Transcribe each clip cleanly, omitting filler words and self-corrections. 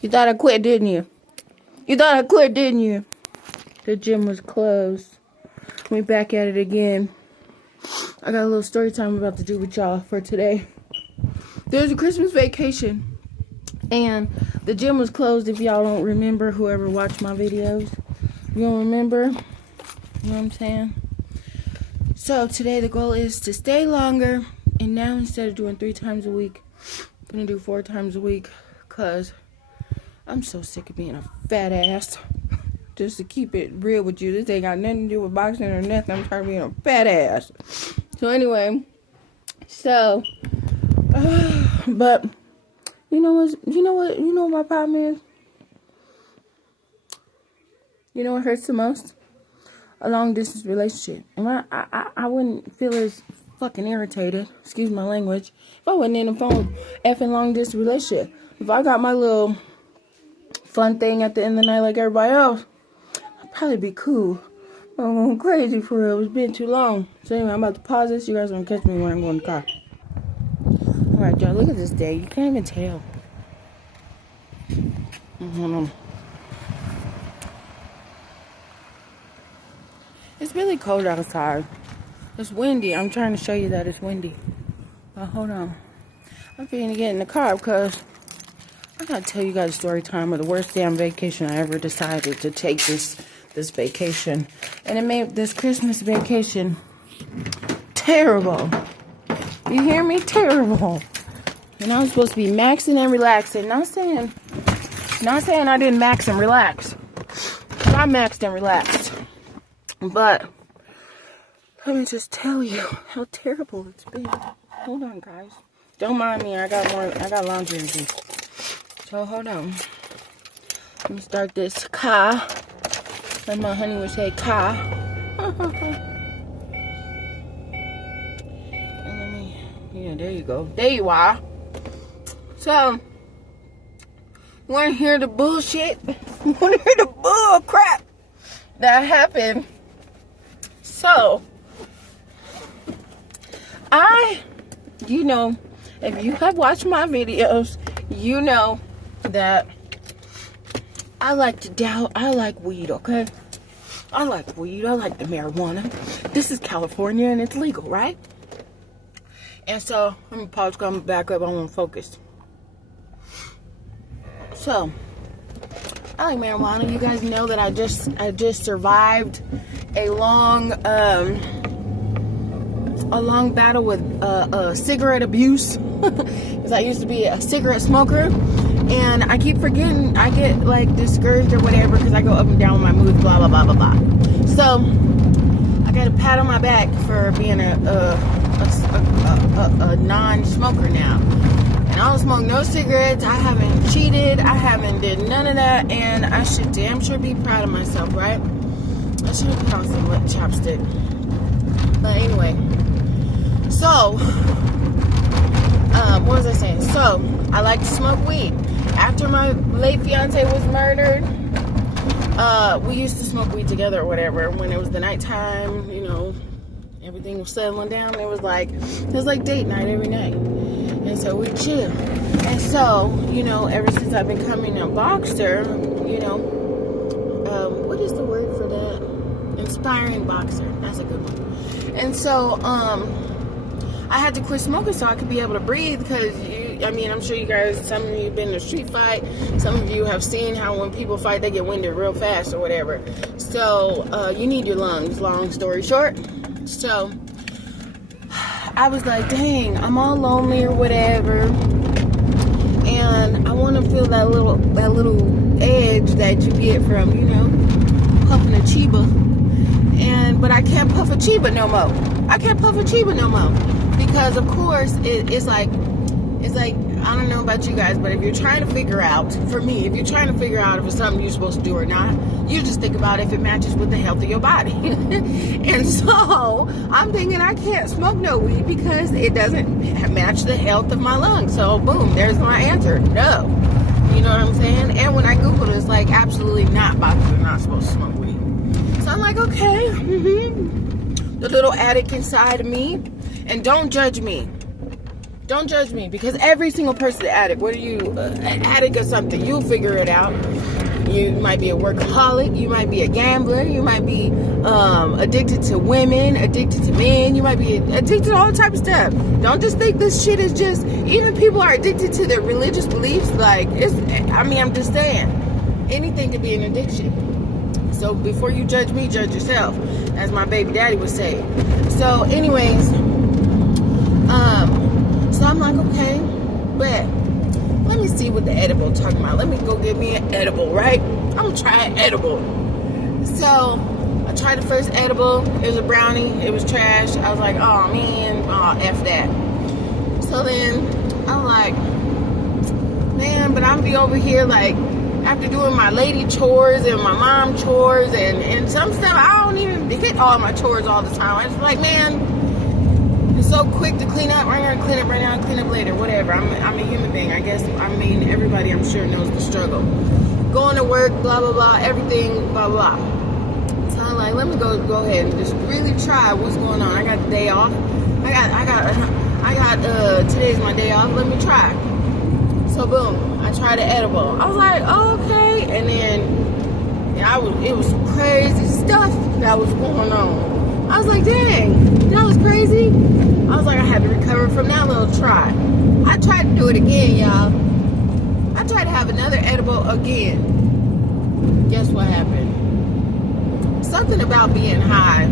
You thought I quit, didn't you? You thought I quit, didn't you? The gym was closed. We back at it again. I got a little story time I'm about to do with y'all for today. There's a Christmas vacation. And the gym was closed, if y'all don't remember, whoever watched my videos. You don't remember? You know what I'm saying? So today the goal is to stay longer. And now instead of doing 3 times a week, I'm going to do 4 times a week. Because I'm so sick of being a fat ass. Just to keep it real with you. This ain't got nothing to do with boxing or nothing. I'm tired of being a fat ass. So anyway. So. But. You know what my problem is? You know what hurts the most? A long distance relationship. And I wouldn't feel as fucking irritated, excuse my language, if I wasn't in a phone effing long distance relationship. If I got my little fun thing at the end of the night like everybody else, I'd probably be cool. I'm going crazy for real. It's been too long. So anyway, I'm about to pause this. You guys are going to catch me when I'm going to the car. Alright, y'all, look at this day. You can't even tell. Hold on. It's really cold outside. It's windy. I'm trying to show you that it's windy. But hold on. I'm going to get in the car because I got to tell you guys a story time of the worst damn vacation I ever decided to take this vacation. And it made this Christmas vacation terrible. You hear me? Terrible. And I was supposed to be maxing and relaxing. Not saying I didn't max and relax. I maxed and relaxed. But let me just tell you how terrible it's been. Hold on, guys. Don't mind me. I got laundry to do. So hold on. Let me start this car. Like my honey would say, car. Yeah, there you go. There you are. So, you want to hear the bullshit? You want to hear the bull crap that happened? So, if you have watched my videos, you know that I like weed, okay? I like weed. I like the marijuana. This is California and it's legal, right? And so, I'm going to pause, come back up. I want to focus. So, I like marijuana. You guys know that I just survived a long battle with cigarette abuse. Because I used to be a cigarette smoker. And I keep forgetting. I get, like, discouraged or whatever because I go up and down with my moods, blah, blah, blah, blah, blah. So, I got a pat on my back for being a non-smoker now. And I don't smoke no cigarettes. I haven't cheated. I haven't did none of that. And I should damn sure be proud of myself, right? I should have put on some lip chapstick. But anyway. So, what was I saying? So, I like to smoke weed. After my late fiance was murdered, we used to smoke weed together or whatever. When it was the nighttime, everything was settling down. It was like date night every night. And so we chill. And so, ever since I've been becoming a boxer, what is the word for that? Inspiring boxer. That's a good one. And so, I had to quit smoking so I could be able to breathe because, I'm sure you guys, some of you have been in a street fight. Some of you have seen how when people fight, they get winded real fast or whatever. So, you need your lungs, long story short. So, I was like, dang, I'm all lonely or whatever, and I want to feel that little edge that you get from, puffing a Chiba, but I can't puff a Chiba no more. Because of course it's like I don't know about you guys, but if you're trying to figure out, for me, if you're trying to figure out if it's something you're supposed to do or not, you just think about if it matches with the health of your body. And so, I'm thinking I can't smoke no weed because it doesn't match the health of my lungs. So, boom, there's my answer. No. You know what I'm saying? And when I Googled it, it's like absolutely not, boxers are not supposed to smoke weed. So, I'm like, okay. The little addict inside of me. And don't judge me. Don't judge me, because every single person is an addict. What are you, an addict or something? You'll figure it out. You might be a workaholic. You might be a gambler. You might be addicted to women, addicted to men. You might be addicted to all type of stuff. Don't just think this shit is just, even people are addicted to their religious beliefs. Like, I'm just saying, anything can be an addiction. So before you judge me, judge yourself, as my baby daddy would say. So anyways, so I'm like, okay, but let me see what the edible talking about. Let me go get me an edible, right? I'm gonna try an edible. So I tried the first edible. It was a brownie. It was trash. I was like, oh man, oh, F that. So then I'm like, man, but I'm be over here like, after doing my lady chores and my mom chores and some stuff, I don't even hit all my chores all the time. I just like, man, it's so quick to clean up. I'm gonna clean up right now, clean up later, whatever. I'm a human being, I guess. I mean, everybody I'm sure knows the struggle. Going to work, blah blah blah, everything, blah blah. So I'm like, let me go ahead and just really try what's going on. I got the day off. I got today's my day off. Let me try. So boom, I tried the edible. I was like, oh, okay, and then it was crazy stuff that was going on. I was like, dang, that was crazy. I was like, I had to recover from that little try. I tried to do it again, y'all. I tried to have another edible again. Guess what happened? Something about being high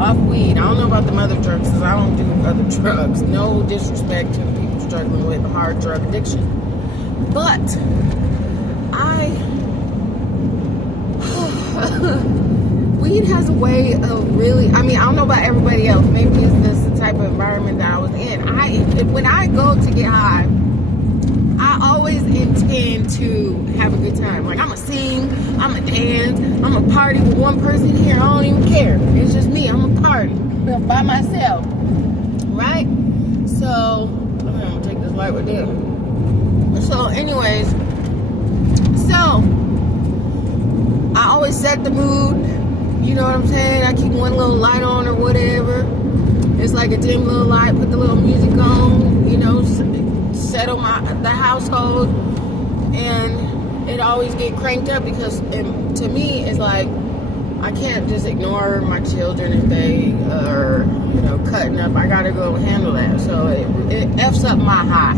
off weed. I don't know about them other drugs, because I don't do other drugs. No disrespect to the people struggling with hard drug addiction. But weed has a way of really, I mean, I don't know about everybody else. Maybe it's just the type of environment that I was in. When I go to get high, I always intend to have a good time. Like, I'm going to sing, I'm going to dance, I'm going to party with one person here. I don't even care. It's just me. I'm going to party by myself. Right? So, I'm going to take this light with them. So, anyways, so I always set the mood. You know what I'm saying? I keep one little light on or whatever. It's like a dim little light. Put the little music on. You know, settle the household, and it always get cranked up because to me it's like I can't just ignore my children if they are, you know, cutting up. I gotta go handle that. So it F's up my high.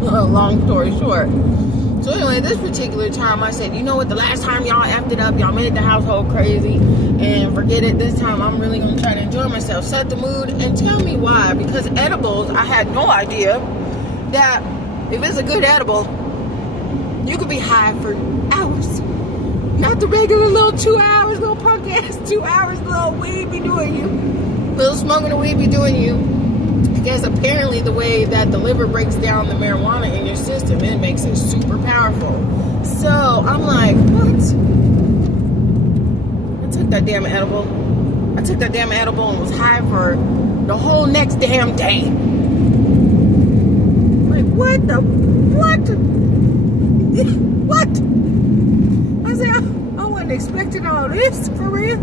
Long story short. So anyway, this particular time I said, you know what, the last time y'all effed it up, y'all made the household crazy, and forget it. This time I'm really going to try to enjoy myself, set the mood, and tell me why. Because edibles, I had no idea that if it's a good edible, you could be high for hours. Not the regular little 2 hours, little punk ass 2 hours, little weed be doing you. Little smoking the weed be doing you. Because apparently the way that the liver breaks down the marijuana in your system, it makes it super powerful. So I'm like, what? I took that damn edible. And was high for the whole next damn day. Like, what? I said, I wasn't expecting all this, for real.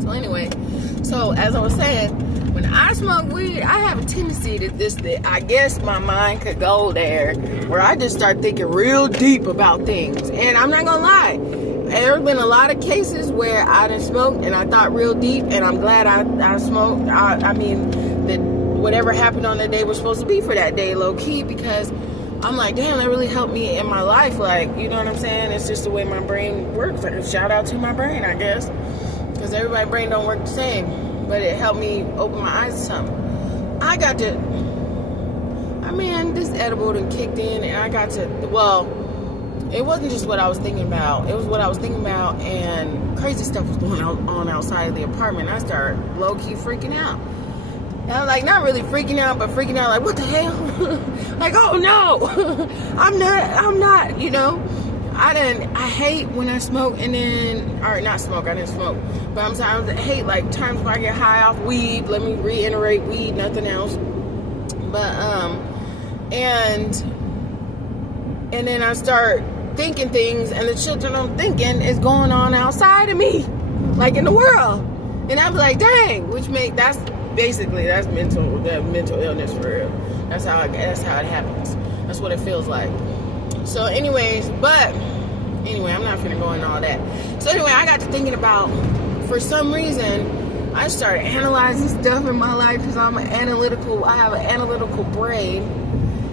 So anyway, so as I was saying, when I smoke weed, I have a tendency that I guess my mind could go there, where I just start thinking real deep about things. And I'm not gonna lie, there have been a lot of cases where I done smoked and I thought real deep, and I'm glad I smoked. I mean, that whatever happened on the day was supposed to be for that day, low key, because I'm like, damn, that really helped me in my life. Like, you know what I'm saying? It's just the way my brain works. Like, a shout out to my brain, I guess, because everybody's brain don't work the same. But it helped me open my eyes to something. This edible done kicked in, and I got to, well, it wasn't just what I was thinking about. It was what I was thinking about, and crazy stuff was going on outside of the apartment. I started low-key freaking out. And I'm like, not really freaking out, but freaking out like, what the hell? Like, oh no, I'm not, you know. I hate when I smoke and then, or not smoke, I didn't smoke, but I'm sorry, I hate like times where I get high off weed. Let me reiterate, weed, nothing else. But, and then I start thinking things, and the children I'm thinking is going on outside of me, like in the world. And I'm like, dang, basically that's mental illness for real. That's how it happens. That's what it feels like. So anyways, I'm not finna go into all that. So anyway, I got to thinking about, for some reason, I started analyzing stuff in my life because I have an analytical brain.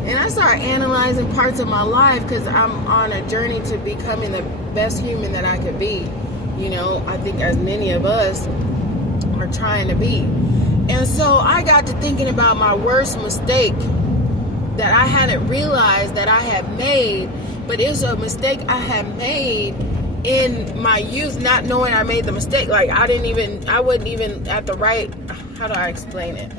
And I started analyzing parts of my life because I'm on a journey to becoming the best human that I could be. You know, I think as many of us are trying to be. And so I got to thinking about my worst mistake that I hadn't realized that I had made, but it was a mistake I had made in my youth, not knowing I made the mistake. Like I wasn't even at the right, how do I explain it?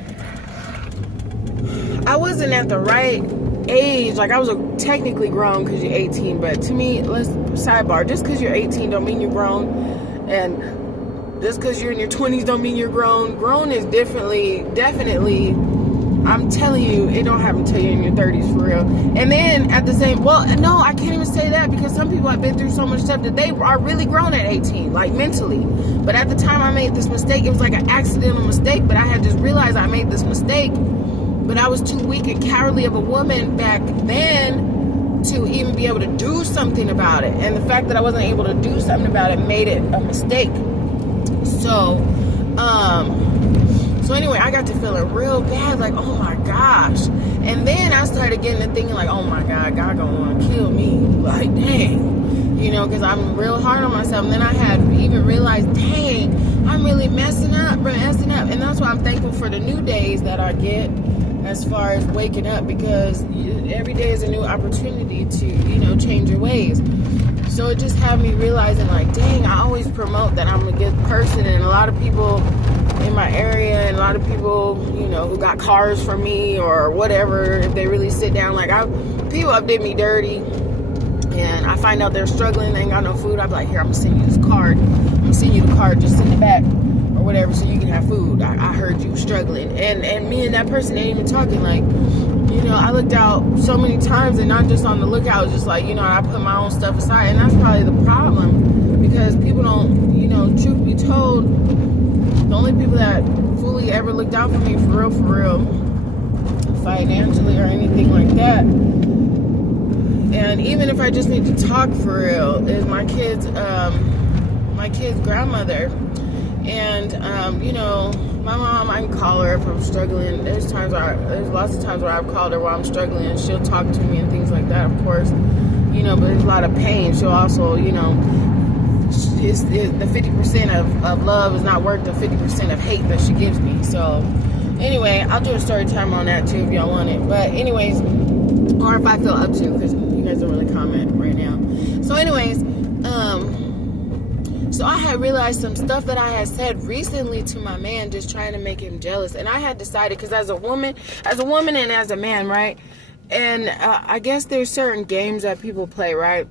I wasn't at the right age. Like I was technically grown because you're 18, but to me, let's sidebar, just because you're 18 don't mean you're grown, and just because you're in your 20s don't mean you're grown. Grown is definitely, I'm telling you, it don't happen until you're in your 30s for real. And then at the same, well, no, I can't even say that because some people have been through so much stuff that they are really grown at 18, like mentally. But at the time I made this mistake, it was like an accidental mistake, but I had just realized I made this mistake. But I was too weak and cowardly of a woman back then to even be able to do something about it. And the fact that I wasn't able to do something about it made it a mistake. So anyway, I got to feeling real bad, like, oh my gosh. And then I started getting to thinking like, oh my God, God gonna want to kill me. Like, dang, you know, because I'm real hard on myself. And then I had even realized, dang, I'm really messing up. And that's why I'm thankful for the new days that I get as far as waking up, because every day is a new opportunity to, you know, change your ways. So it just had me realizing like, dang, I always promote that I'm a good person, and a lot of people in my area and a lot of people, you know, who got cars from me or whatever, if they really sit down, like people up did me dirty and I find out they're struggling, they ain't got no food, I'd be like, here, I'm gonna send you this card. I'm gonna send you the card, just send it back or whatever so you can have food. I heard you struggling. And me and that person ain't even talking. Like, you know, I looked out so many times and not just on the lookout, just like, you know, I put my own stuff aside. And that's probably the problem, because people don't, you know, truth be told, the only people that fully ever looked out for me for real, financially or anything like that, and even if I just need to talk for real, is my kid's grandmother. And you know, my mom, I can call her if I'm struggling. There's lots of times where I've called her while I'm struggling, and she'll talk to me and things like that, of course, you know, but there's a lot of pain. She'll also, you know, the 50% of love is not worth the 50% of hate that she gives me. So anyway, I'll do a story time on that too if y'all want it. But anyways, or if I feel up to, because you guys don't really comment right now. So anyways, so I had realized some stuff that I had said recently to my man, just trying to make him jealous. And I had decided, because as a woman and as a man, right? And I guess there's certain games that people play, right?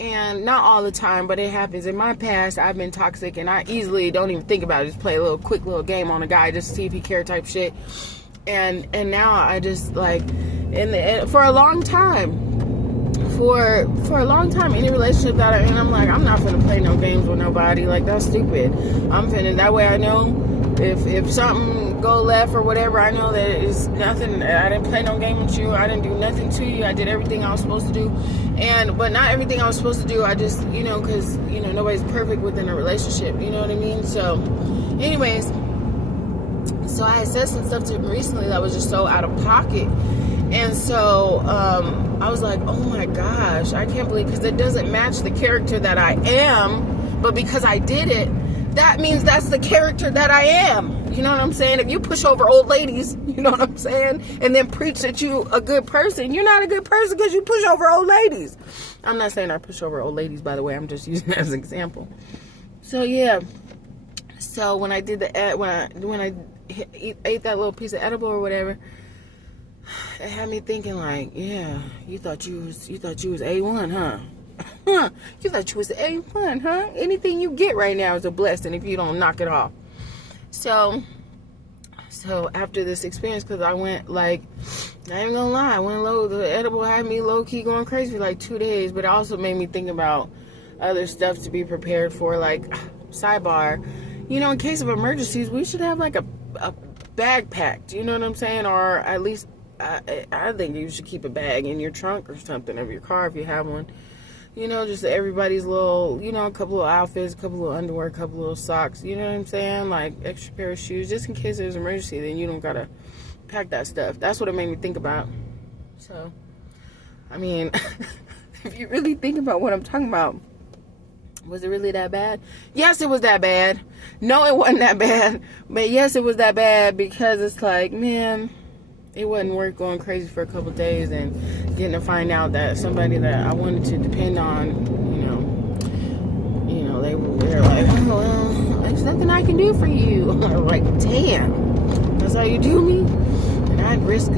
And not all the time, but it happens. In my past, I've been toxic, and I easily don't even think about it. Just play a quick little game on a guy just to see if he cared type shit. And now I just like, for a long time, any relationship that I'm in, I'm like, I'm not finna play no games with nobody. Like, that's stupid. I'm finna, that way I know if something go left or whatever, I know that it's nothing. I didn't play no game with you. I didn't do nothing to you. I did everything I was supposed to do. But not everything I was supposed to do, I just, you know, because, you know, nobody's perfect within a relationship. You know what I mean? So, anyways, so I had said some stuff to him recently that was just so out of pocket. And so I was like, oh my gosh, I can't believe, because it doesn't match the character that I am, but because I did it, that means that's the character that I am. You know what I'm saying? If you push over old ladies, you know what I'm saying, and then preach that you a good person, you're not a good person because you push over old ladies. I'm not saying I push over old ladies, by the way. I'm just using that as an example. So yeah. So when I did when I ate that little piece of edible or whatever, it had me thinking like, yeah, you thought you was A1, huh? You thought you was A1, huh? Anything you get right now is a blessing if you don't knock it off. So after this experience, because I went, like, I ain't gonna lie, the edible had me low-key going crazy for like 2 days, but it also made me think about other stuff to be prepared for, like, sidebar, you know, in case of emergencies, we should have like a bag packed, you know what I'm saying? Or at least I think you should keep a bag in your trunk or something of your car if you have one. You know, just everybody's little, you know, a couple of outfits, a couple of underwear, a couple of little socks, you know what I'm saying? Like extra pair of shoes, just in case there's an emergency, then you don't gotta pack that stuff. That's what it made me think about. So, I mean, if you really think about what I'm talking about, was it really that bad? Yes, it was that bad. No, it wasn't that bad. But yes, it was that bad because it's like, man, it wasn't worth going crazy for a couple of days and getting to find out that somebody that I wanted to depend on, they're like, oh, well, there's nothing I can do for you. I'm like, damn, that's how you do me? And I'd risk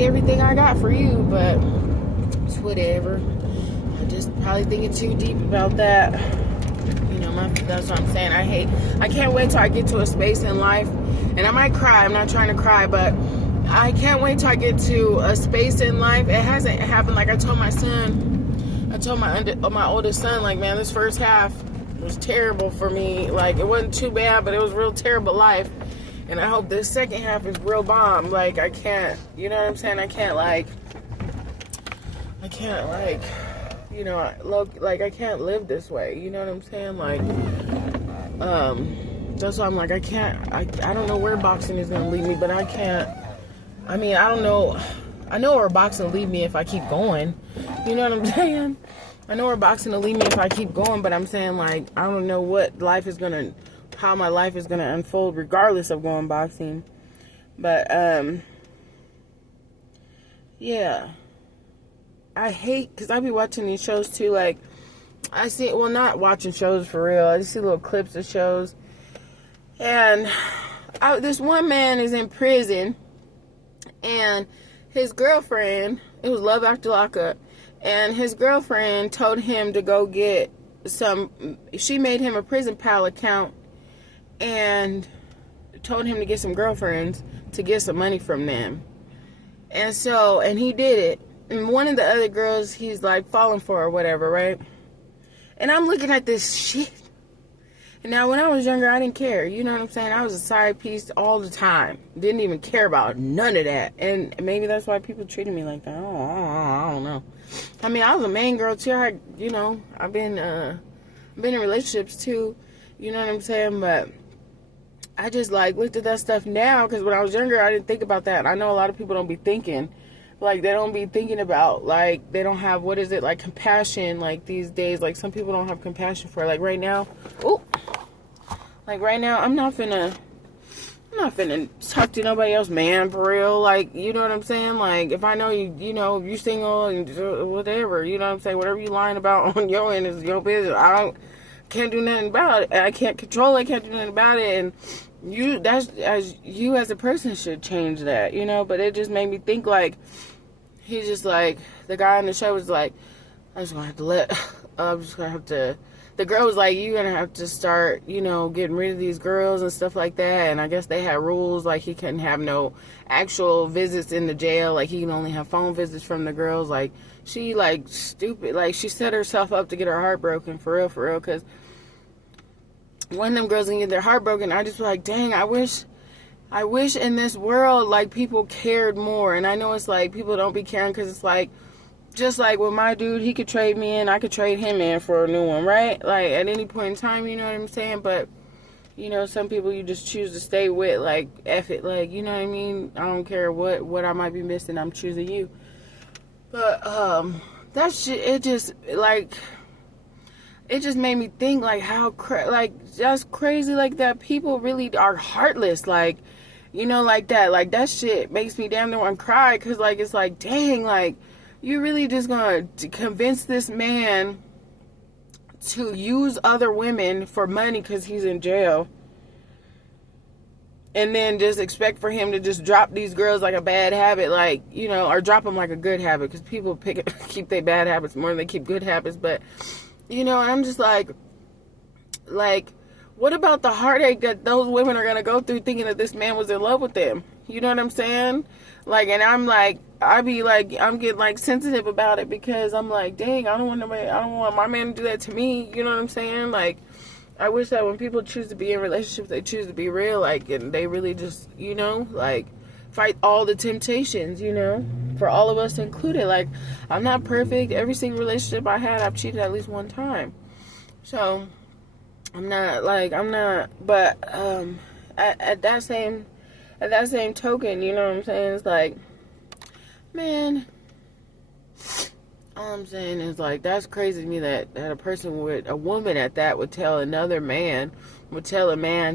everything I got for you, but it's whatever. I'm just probably thinking too deep about that. That's what I'm saying. I can't wait till I get to a space in life, and I might cry. I'm not trying to cry, but I can't wait till I get to a space in life. It hasn't happened. Like I told my oldest son, like, man, this first half was terrible for me. Like, it wasn't too bad, but it was real terrible life. And I hope this second half is real bomb. Like, I can't, you know what I'm saying? I can't I can't live this way. You know what I'm saying? Like, that's why I'm like, I don't know where boxing is going to lead me, but I can't. I mean, I don't know. I know where boxing will lead me if I keep going. You know what I'm saying? I know where boxing will lead me if I keep going, but I'm saying, like, I don't know how my life is going to unfold regardless of going boxing. But, yeah. I hate, because I be watching these shows too, like, not watching shows for real. I just see little clips of shows. And this one man is in prison. And his girlfriend, it was Love After Lockup, and his girlfriend told him to go get she made him a Prison Pal account and told him to get some girlfriends to get some money from them. And he did it. And one of the other girls, he's like falling for or whatever, right? And I'm looking at this shit. And now, when I was younger, I didn't care. You know what I'm saying? I was a side piece all the time. Didn't even care about none of that. And maybe that's why people treated me like that. I don't know. I mean, I was a main girl, too. I've been in relationships, too. You know what I'm saying? But I just, like, looked at that stuff now. Because when I was younger, I didn't think about that. I know a lot of people don't be thinking. Like, they don't be thinking about, like, they don't have, like, compassion, like, these days. Like, some people don't have compassion for, like, right now. I'm not finna talk to nobody else, man, for real. Like, you know what I'm saying? Like, if I know you single and whatever, you know what I'm saying? Whatever you lying about on your end is your business. Can't do nothing about it. I can't control it. Can't do nothing about it. And you as a person should change that, you know? But it just made me think, like, he's just like, the guy on the show was like, I'm just gonna have to, the girl was like, you're gonna have to start, getting rid of these girls and stuff like that. And I guess they had rules, like, he couldn't have no actual visits in the jail. Like, he can only have phone visits from the girls. Like, she, like, stupid, like, she set herself up to get her heart broken, for real, because one of them girls can get their heart broken. I just was like, dang, I wish in this world, like, people cared more. And I know it's like people don't be caring because it's like, just like with my dude, he could trade me in, I could trade him in for a new one, right? Like, at any point in time, you know what I'm saying? But, some people you just choose to stay with, like, F it, like, you know what I mean? I don't care what I might be missing, I'm choosing you. But, that shit, it just made me think, like, how, just crazy, like, that people really are heartless, like, like that. Like, that shit makes me damn near want to cry, because, like, it's like, dang, like, you really just gonna convince this man to use other women for money because he's in jail, and then just expect for him to just drop these girls like a bad habit, like, or drop them like a good habit, because people keep their bad habits more than they keep good habits. But, I'm just like, what about the heartache that those women are gonna go through thinking that this man was in love with them? You know what I'm saying? Like, and I'm getting, like, sensitive about it, because I'm like, dang, I don't want my man to do that to me. You know what I'm saying? Like, I wish that when people choose to be in relationships, they choose to be real, like, and they really just, you know, like, fight all the temptations, you know, for all of us included. Like, I'm not perfect. Every single relationship I had, I've cheated at least one time. So, but, at that same token, you know what I'm saying? It's like, man, all I'm saying is, like, that's crazy to me that a woman at that would tell a man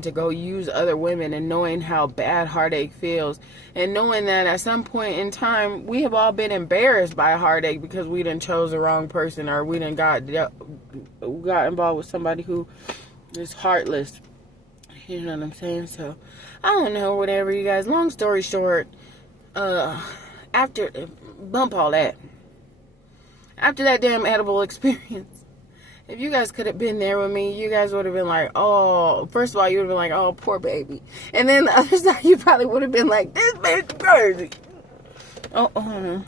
to go use other women, and knowing how bad heartache feels, and knowing that at some point in time, we have all been embarrassed by a heartache because we done chose the wrong person, or we done got involved with somebody who is heartless. You know what I'm saying? So, I don't know, whatever, you guys. Long story short, bump all that. After that damn edible experience, if you guys could have been there with me, you guys would have been like, oh, first of all, you would have been like, oh, poor baby. And then the other side, you probably would have been like, this bitch crazy. Oh,